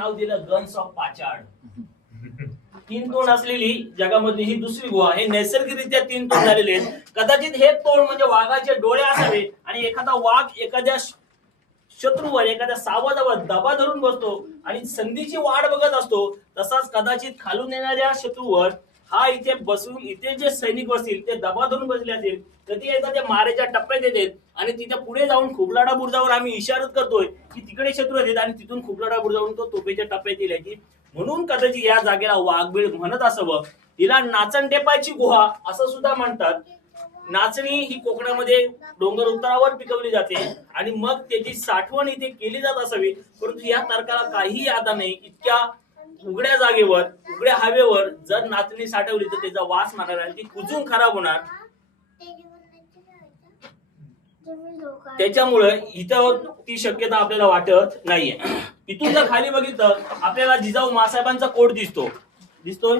नाव दिलं guns of Pachad तीन तोंड असलेली जगामधली ही दुसरी गुहा. हे नैसर्गिकरित्या तीन तोंड झालेले आहेत. कदाचित हे तोंड म्हणजे वाघाचे डोळे असावे आणि एखादा वाघ एखाद्या शत्रूवर एखाद्या सावधावर दबा धरून बसतो आणि संधीची वाट बघत असतो तसाच कदाचित खालून येणाऱ्या शत्रूवर हा इथे बसून इथे जे सैनिक बसतील ते दबा धरून बसले असतील कधी एकदा ते मारेच्या टप्प्यात येतात आणि तिथे पुढे जाऊन खुबलाडा बुर्जावर आम्ही इशारत करतोय की तिकडे शत्रू येतात आणि तिथून खुबलाडा बुर्जावरून तो तोफेच्या टप्प्यात येईल की म्हणून कदाचित या जागेला वाघबीळ म्हणत असावं. तिला नाचण टेपायची गुहा असं सुद्धा म्हणतात. नाचणी ही कोकणामध्ये डोंगर उतारावर पिकवली जाते आणि मग त्याची साठवण इथे केली जात असावी. परंतु या तर्काला काहीही आता नाही. इतक्या उघड्या जागेवर उघड्या हवेवर जर नाचणी साठवली तर त्याचा वास मारणार आणि ती कुजून खराब होणार. त्याच्यामुळे इथं ती शक्यता आपल्याला वाटत नाहीये. इथून जर खाली बघितलं आपल्याला जिजाऊ मासाहेबांचा कोट दिसतो. दिसतोय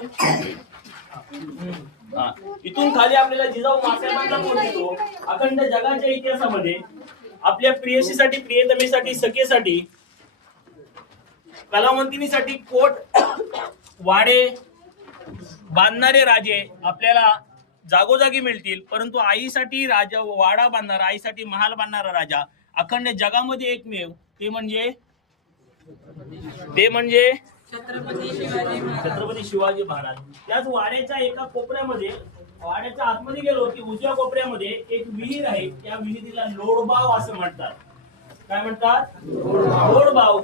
इथून खाली आपल्याला जिजाऊ मासाहेबांचा कोट दिसतो. अखंड जगाच्या इतिहासामध्ये आपल्या प्रियसीसाठी प्रियतमेसाठी सखेसाठी कलावंतिनीसाठी कोट वाडे बांधणारे राजे आपल्याला जागोजागी मिळतील. परंतु आईसाठी राजा वाडा बांधणारा आईसाठी महाल बांधणारा राजा अखंड जगामध्ये एकमेव ते म्हणजे ते म्हणजे छत्रपती शिवाजी महाराज. त्याच वाड्याच्या एका कोपऱ्यामध्ये वाड्याच्या आतमध्ये गेलो की उजव्या कोपऱ्यामध्ये एक विहीर आहे. त्या विहिरीला लोडबाव असं म्हणतात. काय म्हणतात? लोडबाव.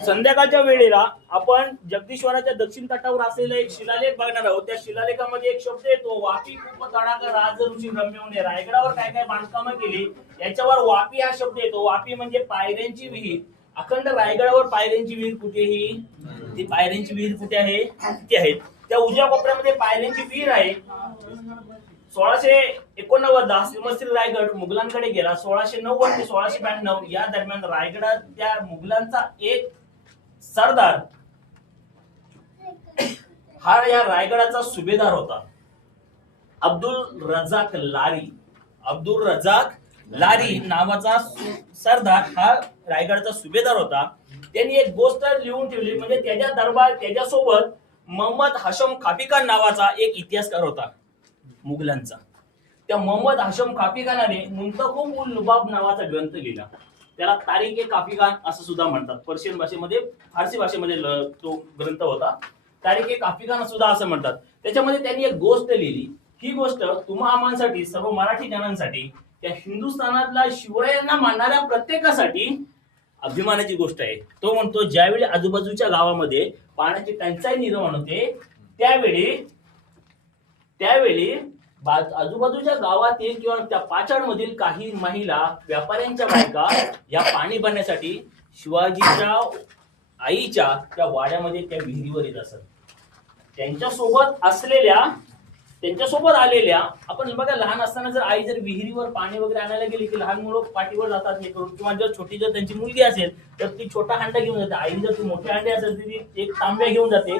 संध्याकाळच्या वेळेला आपण जगदीश्वराच्या दक्षिण तटावर असलेला एक शिलालेख बघणार आहोत. त्या शिलालेखामध्ये एक शब्द येतो वापी खूप तडाखा राज ऋषी रम्यवणे रायगडावर काय काय बांधकामं केली याच्यावर वापी हा शब्द येतो. वापी म्हणजे पायऱ्यांची विहीर. अखंड रायगडावर पायऱ्यांची विहीर कुठेही ती पायऱ्यांची विहीर कुठे आहे? ती आहे. त्या उजव्या कोपऱ्यामध्ये पायऱ्यांची विहीर आहे. सोळाशे एकोणनव्वद ला श्रीमंत रायगड मुघलांकडे गेला. सोळाशे नव्वद ते सोळाशे ब्याण्णव या दरम्यान रायगडात त्या मुघलांचा एक सरदार हा या रायगडाचा सुभेदार होता. अब्दुल रजाक लारी. अब्दुल रजाक लारी नावाचा सरदार हा रायगडचा सुभेदार होता. त्यांनी एक गोष्ट लिहून ठेवली म्हणजे त्याच्या दरबार त्याच्यासोबत मोहम्मद हशम खापिकान नावाचा एक इतिहासकार होता. मुघलांचा. त्या मोहम्मद हशम काफिगानाने मुंतखुम उल लुबाब नावाचा ग्रंथ लिहिला. त्याला तारीख ए काफिकान असं सुद्धा म्हणतात. पर्शियन भाषेमध्ये फारसी भाषेमध्ये तो ग्रंथ होता. तारीख ए काफिकान सुद्धा असं म्हणतात. त्याच्यामध्ये त्यांनी एक गोष्ट लिहिली. ही गोष्ट तुम्हा आम्हांसाठी सर्व मराठी जनांसाठी त्या हिंदुस्थानातल्या शिवरायांना मानणाऱ्या प्रत्येकासाठी अभिमानाची गोष्ट आहे. तो म्हणतो ज्यावेळी आजूबाजूच्या गावामध्ये पाण्याची टंचाई निर्माण होते त्यावेळी त्यावेळी आजूबाजूच्या गावातील किंवा त्या पाचाडमधील काही महिला व्यापाऱ्यांच्या बायका या पाणी भरण्यासाठी शिवाजीच्या आईच्या त्या वाड्यामध्ये त्या विहिरीवर येत असत. त्यांच्यासोबत असलेल्या त्यांच्यासोबत आलेल्या आपण बघा लहान असताना जर आई जर विहिरीवर पाणी वगैरे आणायला गेली की लहान मुलं पाठीवर जातात हे करून किंवा जर छोटी जर त्यांची मुलगी असेल तर ती छोटा हांडा घेऊन जाते. आई जर ती मोठी हांडी असेल तर ती एक तांब्या घेऊन जाते.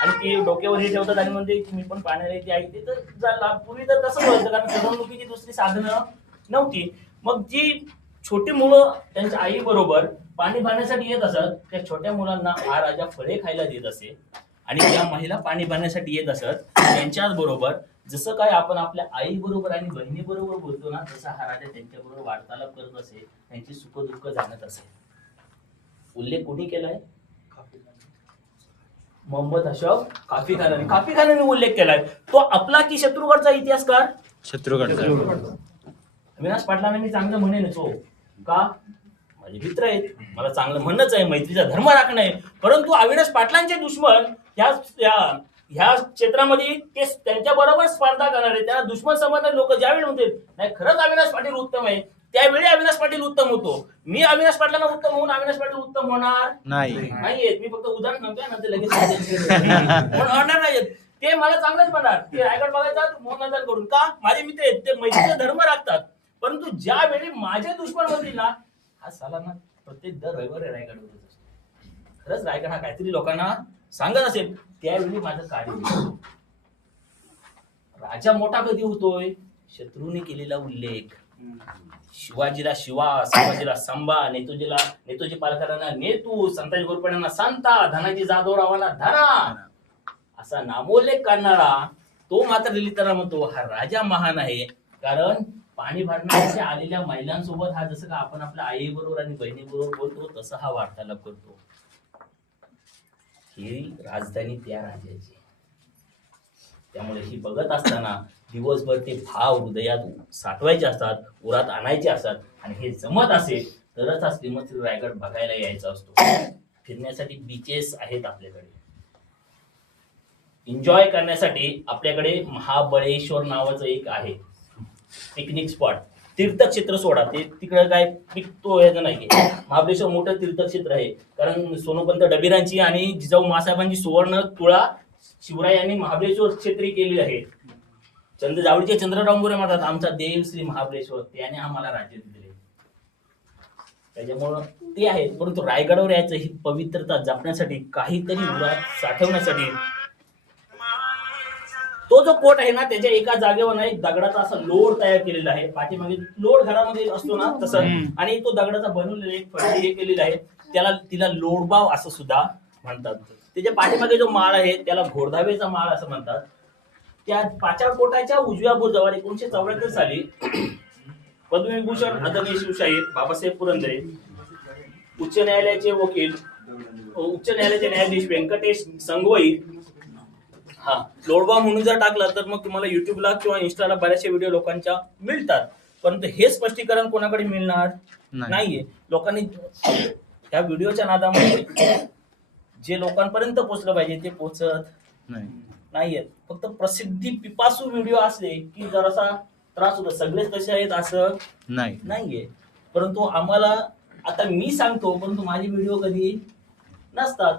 आणि ती डोक्यावर हे ठेवतात आणि म्हणते की मी पण पाहणार आहे ती आई. ते तर झाला. पूर्वी तर तसंच व्हायचं कारण सदवणुकीची दुसरी साधनं नव्हती. मग जी छोटी मुलं त्यांच्या आई बरोबर पाणी भरण्यासाठी येत असत त्या छोट्या मुलांना हा राजा फळे खायला देत असे. आणि त्या महिला पाणी भरण्यासाठी येत असत त्यांच्याच बरोबर जसं काय आपण आपल्या आई बरोबर आणि बहिणी बरोबर बोलतो ना तसा हा राजा त्यांच्या बरोबर वार्तालाप करत असे त्यांची सुख दुःख जाणत असे. उल्लेख कोणी केलाय? मोहम्मद अशफ काफी खानाने काफी खानाने उल्लेख केलाय. तो आपला की शत्रूवरचा इतिहासकार? शत्रुघ्न अविनाश पाटलांना मी चांगलं म्हणेनच हो. का? माझे मित्र आहेत. मला चांगलं म्हणणंच आहे. मैत्रीचा धर्म राखणं आहे. परंतु अविनाश पाटलांचे दुश्मन ह्या ह्या- ह्या क्षेत्रामध्ये ते त्यांच्या बरोबर स्पर्धा करणार आहे त्यांना दुश्मन समजणारे लोक ज्यावेळी म्हणते नाही खरंच अविनाश पाटील उत्तम आहे. त्यावेळी अविनाश पाटील उत्तम होतो. मी अविनाश पाटलांना उत्तम होऊन अविनाश पाटील उत्तम होणार? नाही. नाहीयेत मी फक्त उदाहरण सांगतोय नंतर लगेच म्हणून होणार नाहीयेत. ते मला चांगलंच म्हणणार. ते रायगड बघायचा मोहनंदनकडून. का? माझे मित्र आहेत. ते मैत्रीचा धर्म राखतात. परंतु ज्या वेळी माझे दुश्मन होतील ना हा साला ना प्रत्येक दर रविवारी रायगड असतो खरंच रायगड हा काहीतरी लोकांना सांगत असेल. त्यावेळी माझं कार्य. राजा मोठा कधी होतोय? शत्रूने केलेला उल्लेख. शिवाजीला शिवा संभाजीला संभा नेतूजीला नेतूजी पालकरांना नेतू संताजी गोरपड्यांना संता धनाजी जाधवरावांना धना असा नामोल्लेख करणारा तो मात्र लिहिताना म्हणतो हा राजा महान आहे. कारण पाणी भरण्यासाठी आलेल्या महिलांसोबत हा जसं का आपण आपल्या आई बरोबर आणि बहिणी बरोबर बोलतो तसं हा वार्तालाप करतो. ही राजधानी त्या राजाची त्यामुळे ही बघत असताना दिवसभर ते भाव हृदयात साठवायचे असतात उरात आणायचे असतात आणि हे जमत असेल तरच हा श्रीमंत रायगड बघायला यायचा असतो. फिरण्यासाठी बीचेस आहेत आपल्याकडे. एन्जॉय करण्यासाठी आपल्याकडे महाबळेश्वर नावाचं एक आहे. पिकनिक स्पॉट तीर्थक्षेत्र सोडा. ते तिकडे काय पिकतो याचं नाही महाबळेश्वर मोठं तीर्थक्षेत्र आहे. कारण सोनोपंत डबिरांची आणि जिजाऊ मासाहेबांची सुवर्ण तुळा शिवराय यांनी महाबळेश्वर क्षेत्री केली आहे. चंद्र जावळीचे चंद्रराव मोरे म्हणतात आमचा देव श्री महाबळेश्वर त्याने आम्हाला राज्य दिले. त्याच्यामुळं ते आहे परंतु रायगडावर यायचं ही पवित्रता जपण्यासाठी काहीतरी उरात साठवण्यासाठी. तो जो कोट आहे ना त्याच्या एका जागेवर ना एक दगडाचा असा लोड तयार केलेला आहे. पाठीमागे लोड घरामध्ये असतो ना तसं. आणि तो दगडाचा बनवलेला एक फळी हे केलेला आहे. त्याला तिला लोडबाव असं सुद्धा म्हणतात. त्याच्या पाठीमागे जो माळ आहे त्याला घोडधावेचा माळ असं म्हणतात. त्या पाचाड कोटाच्या उजव्या बुजावर एकोणीशे चौऱ्याहत्तर साली पद्मविभूषण आदरणीय शिवशाहीर बाबासाहेब पुरंदरे उच्च न्यायालयाचे वकील उच्च न्यायालयाचे न्यायाधीश व्यंकटेश संगवई हा लोडबा म्हणून जर टाकला तर मग तुम्हाला युट्यूबला किंवा इन्स्टाला बऱ्याचशा व्हिडिओ लोकांच्या मिळतात. परंतु हे स्पष्टीकरण कोणाकडे मिळणार? नाही. नाहीये. लोकांनी त्या व्हिडिओच्या नादामध्ये जे लोकांपर्यंत पोहोचलं पाहिजे ते पोहोचत नाही. नाहीये फक्त प्रसिद्धी पिपासू व्हिडिओ असले की जरासा त्रास होतो. सगळेच तसे आहेत असं नाही. नाहीये. परंतु आम्हाला आता मी सांगतो परंतु माझे व्हिडिओ कधी नसतात.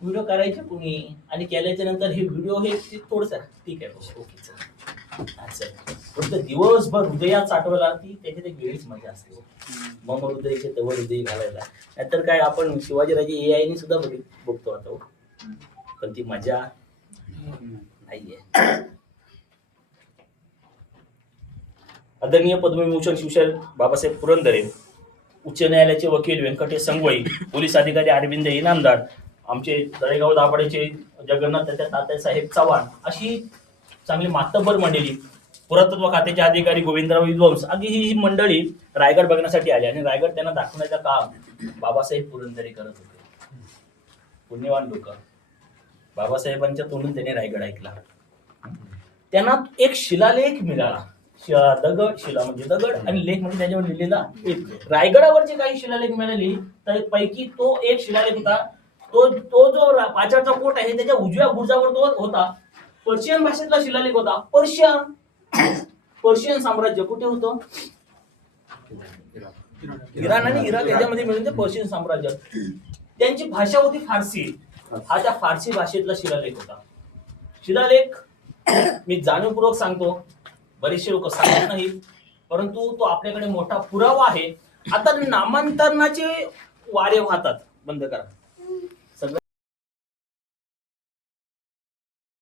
व्हिडिओ करायचे कुणी आणि केल्याच्यानंतर हे व्हिडिओ हे थोडस ठीक आहे. ओके. फक्त दिवसभर हृदयात साठवायला ती त्याच्यात एक वेगळीच मजा असते. मग हृदयचे तव हृदय घालायला. नाहीतर काय आपण शिवाजीराजे ए आयने सुद्धा बघित बघतो आता. पण ती मजा आदरणीय पद्मविभूषण शिवशाहीर बाबासाहेब पुरंदरे उच्च न्यायालयाचे वकील व्यंकटेश संगवई पोलीस अधिकारी अरविंद इनामदार आमचे तळेगाव दाभाडेचे जगन्नाथ त्याच्या तात्यासाहेब चव्हाण अशी चांगली मातब्बर मंडळी पुरातत्व खात्याचे अधिकारी गोविंदराव विद्वंस अगदी ही मंडळी रायगड बघण्यासाठी आली आणि रायगड त्यांना दाखवण्याचं काम बाबासाहेब पुरंदरे करत होते. पुण्यवान लोक. बाबासाहेबांच्या तोंडून त्यांनी रायगड ऐकला. त्यांना एक शिलालेख मिळाला. शिला दगड शिला म्हणजे दगड आणि लेख म्हणजे त्याच्यावर लिहिलेला एक. रायगडावरचे काही शिलालेख मिळाली तर पैकी तो एक शिलालेख होता. तो तो जो रा- पाचाडचा कोट आहे त्याच्या उजव्या बुरजावर तो होता. पर्शियन भाषेतला शिलालेख होता. पर्शियन. पर्शियन साम्राज्य कुठे होतं? इराण आणि इराक याच्यामध्ये मिळून ते पर्शियन साम्राज्य. त्यांची भाषा होती फारसी. हा त्या फारसी भाषेतला शिलालेख होता. शिलालेख मी जाणीवपूर्वक सांगतो. बरेचसे लोक सांगत नाहीत परंतु तो आपल्याकडे मोठा पुरावा आहे. आता नामांतरणाचे वारे वाहतात. बंद करा.